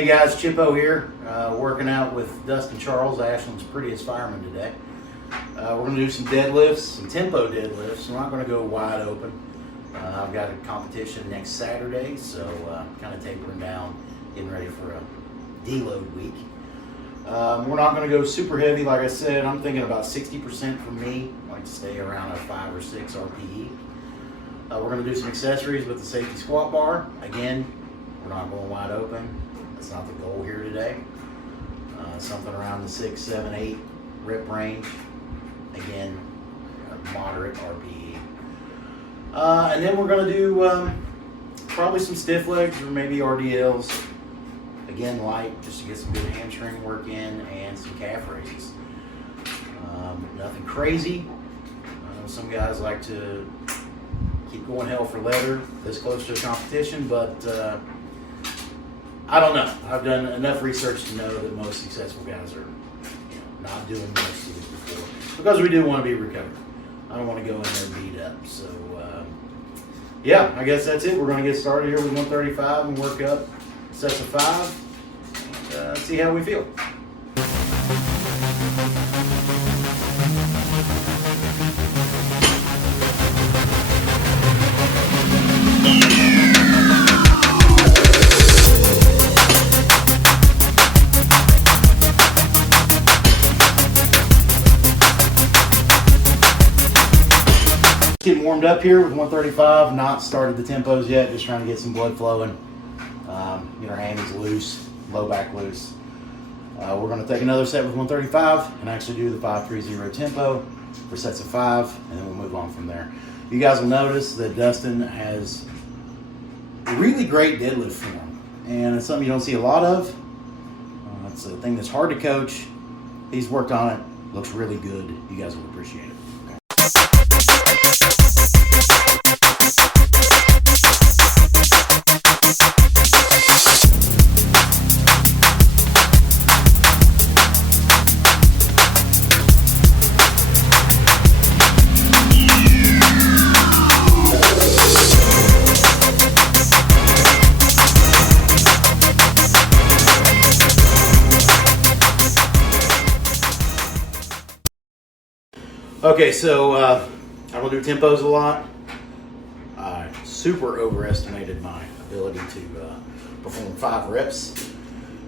Hey guys, Chippo here, working out with Dustin Charles, Ashland's prettiest fireman today. We're going to do some deadlifts, some tempo deadlifts. We're not going to go wide open. I've got a competition next Saturday, so kind of tapering down, getting ready for a deload week. We're not going to go super heavy, like I said. I'm thinking about 60% for me. I like to stay around a 5 or 6 RPE. We're going to do some accessories with the safety squat bar. Again, we're not going wide open. That's not the goal here today. Something around the 6, 7, 8 rep range. Again, moderate RPE. And then we're going to do probably some stiff legs or maybe RDLs. Again, light, just to get some good hamstring work in, and some calf raises. Nothing crazy. I know some guys like to keep going hell for leather this close to a competition, but I don't know. I've done enough research to know that most successful guys are not doing most of this before, because we do want to be recovered. I don't want to go in there and beat up. So yeah, I guess that's it. We're going to get started here with 135 and work up sets of 5 and see how we feel. Getting warmed up here with 135, not started the tempos yet, just trying to get some blood flowing. Get our hammies loose, low back loose. We're going to take another set with 135 and actually do the 5-3-0 tempo for sets of 5, and then we'll move on from there. You guys will notice that Dustin has really great deadlift form, and it's something you don't see a lot of. It's a thing that's hard to coach. He's worked on it, looks really good. You guys will appreciate it. Okay, so I don't do tempos a lot. I super overestimated my ability to perform 5 reps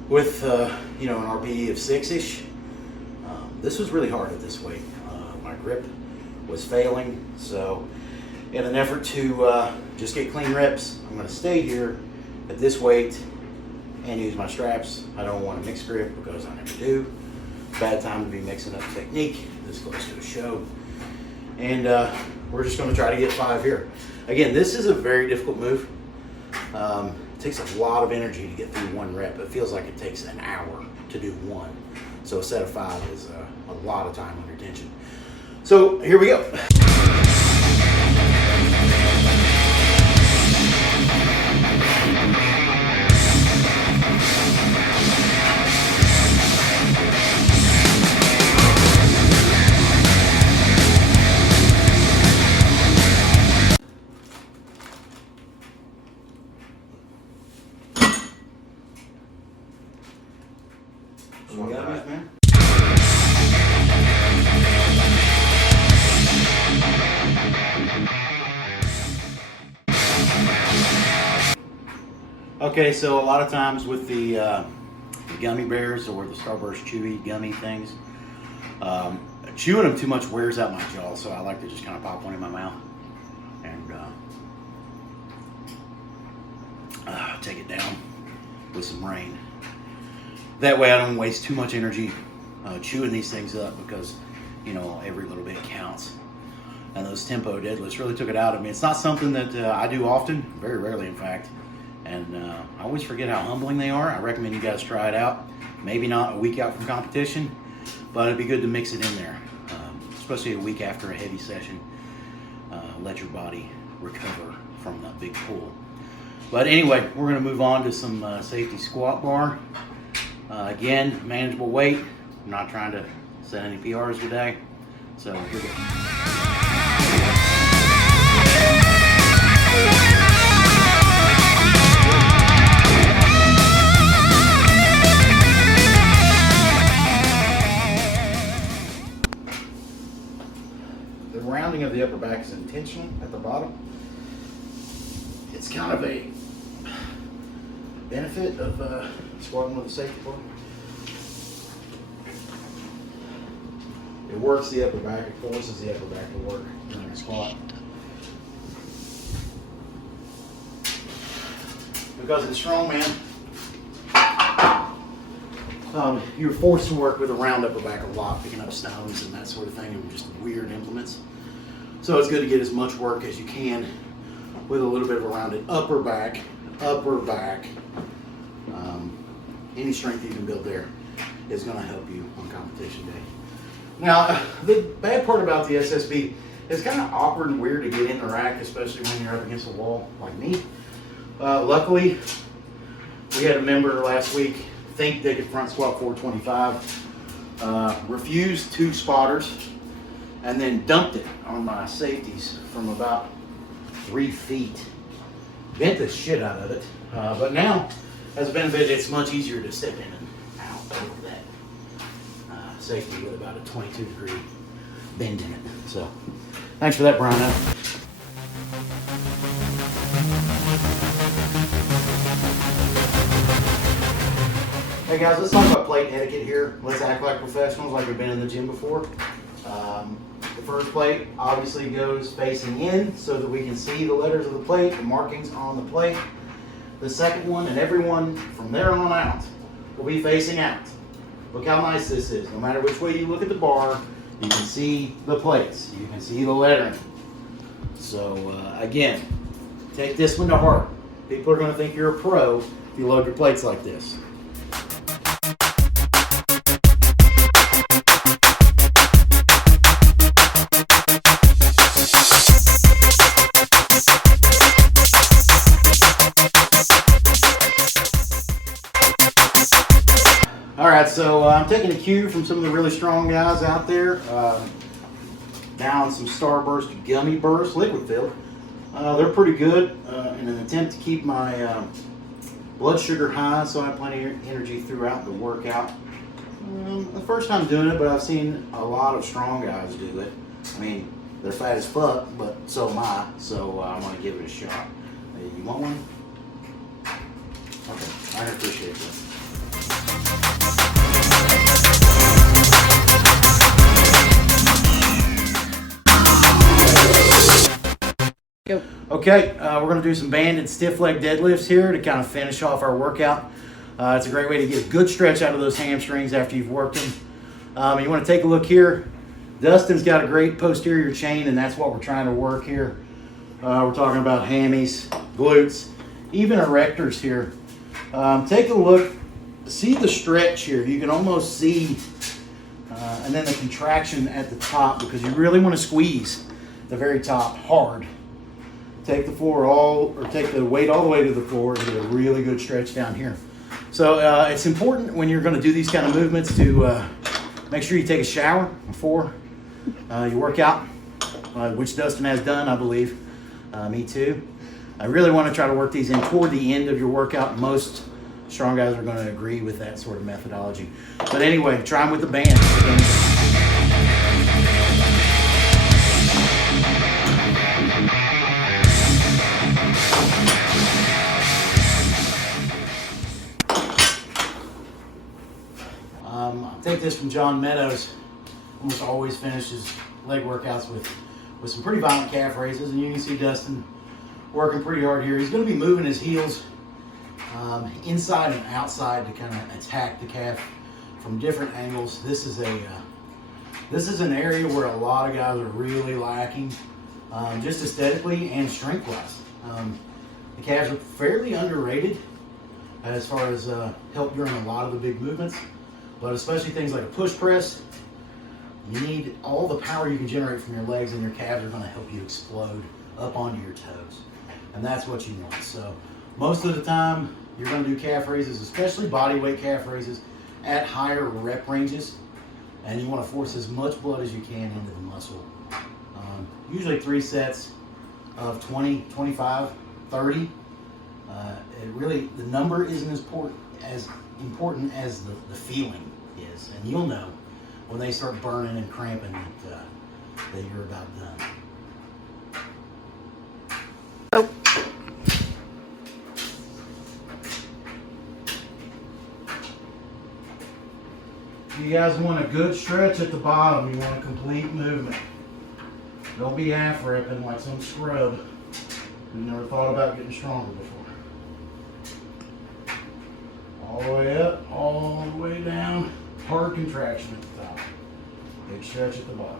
with an RPE of 6-ish. This was really hard at this weight. My grip was failing, so in an effort to just get clean reps, I'm going to stay here at this weight and use my straps. I don't want to mix grip because I never do. Bad time to be mixing up technique this close to a show. And we're just going to try to get 5 here. Again, this is a very difficult move. It takes a lot of energy to get through 1 rep. It feels like it takes an hour to do 1. So a set of 5 is a lot of time under tension. So here we go. Man. Okay, so a lot of times with the gummy bears or the Starburst chewy gummy things, chewing them too much wears out my jaw, so I like to just kind of pop one in my mouth and take it down with some rain. That way I don't waste too much energy chewing these things up, because every little bit counts. And those tempo deadlifts really took it out of me. It's not something that I do often, very rarely in fact, and I always forget how humbling they are. I recommend you guys try it out. Maybe not a week out from competition, but it'd be good to mix it in there, especially a week after a heavy session. Let your body recover from that big pull. But anyway, we're going to move on to some safety squat bar. Again, manageable weight. I'm not trying to set any PRs today. So here we go. rounding of the upper back is intentional at the bottom. It's kind of a benefit of squatting with a safety bar. It works the upper back, it forces the upper back to work during a squat. Because it's strongman, you're forced to work with a round upper back a lot, picking up stones and that sort of thing, and just weird implements. So it's good to get as much work as you can with a little bit of a rounded upper back. Any strength you can build there is going to help you on competition day. Now, the bad part about the SSB is kind of awkward and weird to get in the rack, especially when you're up against a wall like me. Luckily, we had a member last week think they could front squat 425, refused 2 spotters, and then dumped it on my safeties from about 3 feet. Bent the shit out of it, but now, as a benefit, it's much easier to step in and out of that safety with about a 22-degree bend in it. So, thanks for that, Brian. Hey guys, let's talk about plate etiquette here. Let's act like professionals, like we've been in the gym before. The first plate obviously goes facing in so that we can see the letters of the plate, the markings on the plate. The second one, and everyone from there on out, will be facing out. Look how nice this is. No matter which way you look at the bar, you can see the plates. You can see the lettering. So again, take this one to heart. People are going to think you're a pro if you load your plates like this. All right, so I'm taking a cue from some of the really strong guys out there. Down some Starburst Gummy Burst liquid filled. They're pretty good in an attempt to keep my blood sugar high, so I have plenty of energy throughout the workout. The first time doing it, but I've seen a lot of strong guys do it. I mean, they're fat as fuck, but so am I, so I want to give it a shot. You want one? Okay, I appreciate that. Okay, we're going to do some banded stiff leg deadlifts here to kind of finish off our workout. It's a great way to get a good stretch out of those hamstrings after you've worked them. You want to take a look here. Dustin's got a great posterior chain, and that's what we're trying to work here. We're talking about hammies, glutes, even erectors here. Take a look. See the stretch here. You can almost see, and then the contraction at the top, because you really want to squeeze the very top hard. Take the floor take the weight all the way to the floor and get a really good stretch down here. So it's important when you're going to do these kind of movements to make sure you take a shower before you work out, which Dustin has done, I believe. Me too. I really want to try to work these in toward the end of your workout. Most strong guys are going to agree with that sort of methodology. But anyway, try them with the band. Take this from John Meadows. Almost always finishes leg workouts with some pretty violent calf raises, and you can see Dustin working pretty hard here. He's going to be moving his heels inside and outside to kind of attack the calf from different angles. This is an area where a lot of guys are really lacking, just aesthetically and strength-wise. The calves are fairly underrated as far as help during a lot of the big movements. But especially things like a push press, you need all the power you can generate from your legs, and your calves are going to help you explode up onto your toes. And that's what you want. So most of the time, you're going to do calf raises, especially body weight calf raises, at higher rep ranges. And you want to force as much blood as you can into the muscle. Usually 3 sets of 20, 25, 30. The number isn't as important as the feeling is, and you'll know when they start burning and cramping that you're about done. You guys want a good stretch at the bottom. You want a complete movement. Don't be half ripping like some scrub who never thought about getting stronger before. All the way up, all the way down. Hard contraction at the top. Big stretch at the bottom.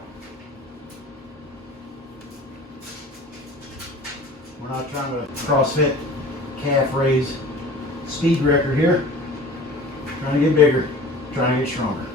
We're not trying to CrossFit calf raise speed record here. Trying to get bigger, trying to get stronger.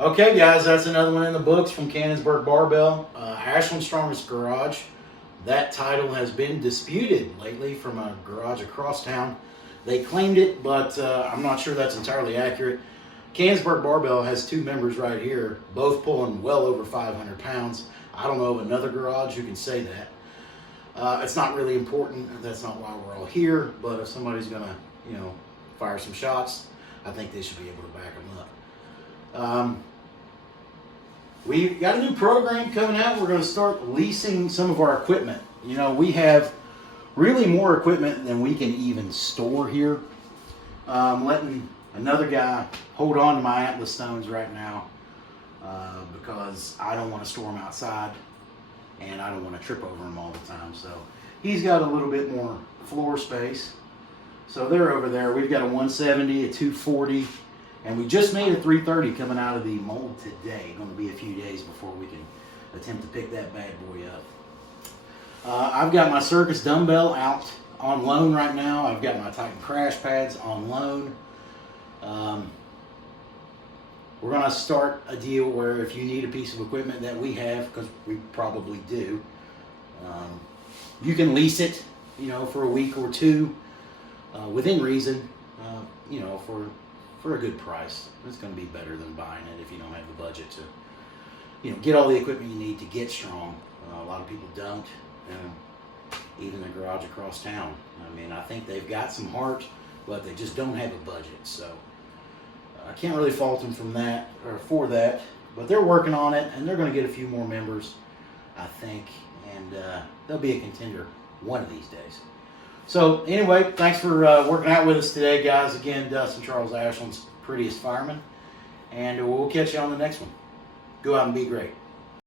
Okay guys, that's another one in the books from Canonsburg Barbell. Ashland's Strongest Garage. That title has been disputed lately from a garage across town. They claimed it, but I'm not sure that's entirely accurate. Canonsburg Barbell has two members right here, both pulling well over 500 pounds. I don't know of another garage who can say that. It's not really important. That's not why we're all here, but if somebody's gonna, fire some shots, I think they should be able to back them up. We've got a new program coming out. We're going to start leasing some of our equipment. We have really more equipment than we can even store here. I'm letting another guy hold on to my Atlas stones right now because I don't want to store them outside and I don't want to trip over them all the time. So he's got a little bit more floor space. So they're over there. We've got a 170, a 240. And we just made a 330 coming out of the mold today. Going to be a few days before we can attempt to pick that bad boy up. I've got my Circus dumbbell out on loan right now. I've got my Titan crash pads on loan. We're going to start a deal where if you need a piece of equipment that we have, because we probably do, you can lease it, for a week or two, within reason, for a good price. It's going to be better than buying it if you don't have the budget to, get all the equipment you need to get strong. A lot of people don't, even the garage across town. I think they've got some heart, but they just don't have a budget. So I can't really fault them for that, but they're working on it, and they're going to get a few more members, I think, and they'll be a contender one of these days. So anyway, thanks for working out with us today, guys. Again, Dustin Charles, Ashland's prettiest fireman. And we'll catch you on the next one. Go out and be great.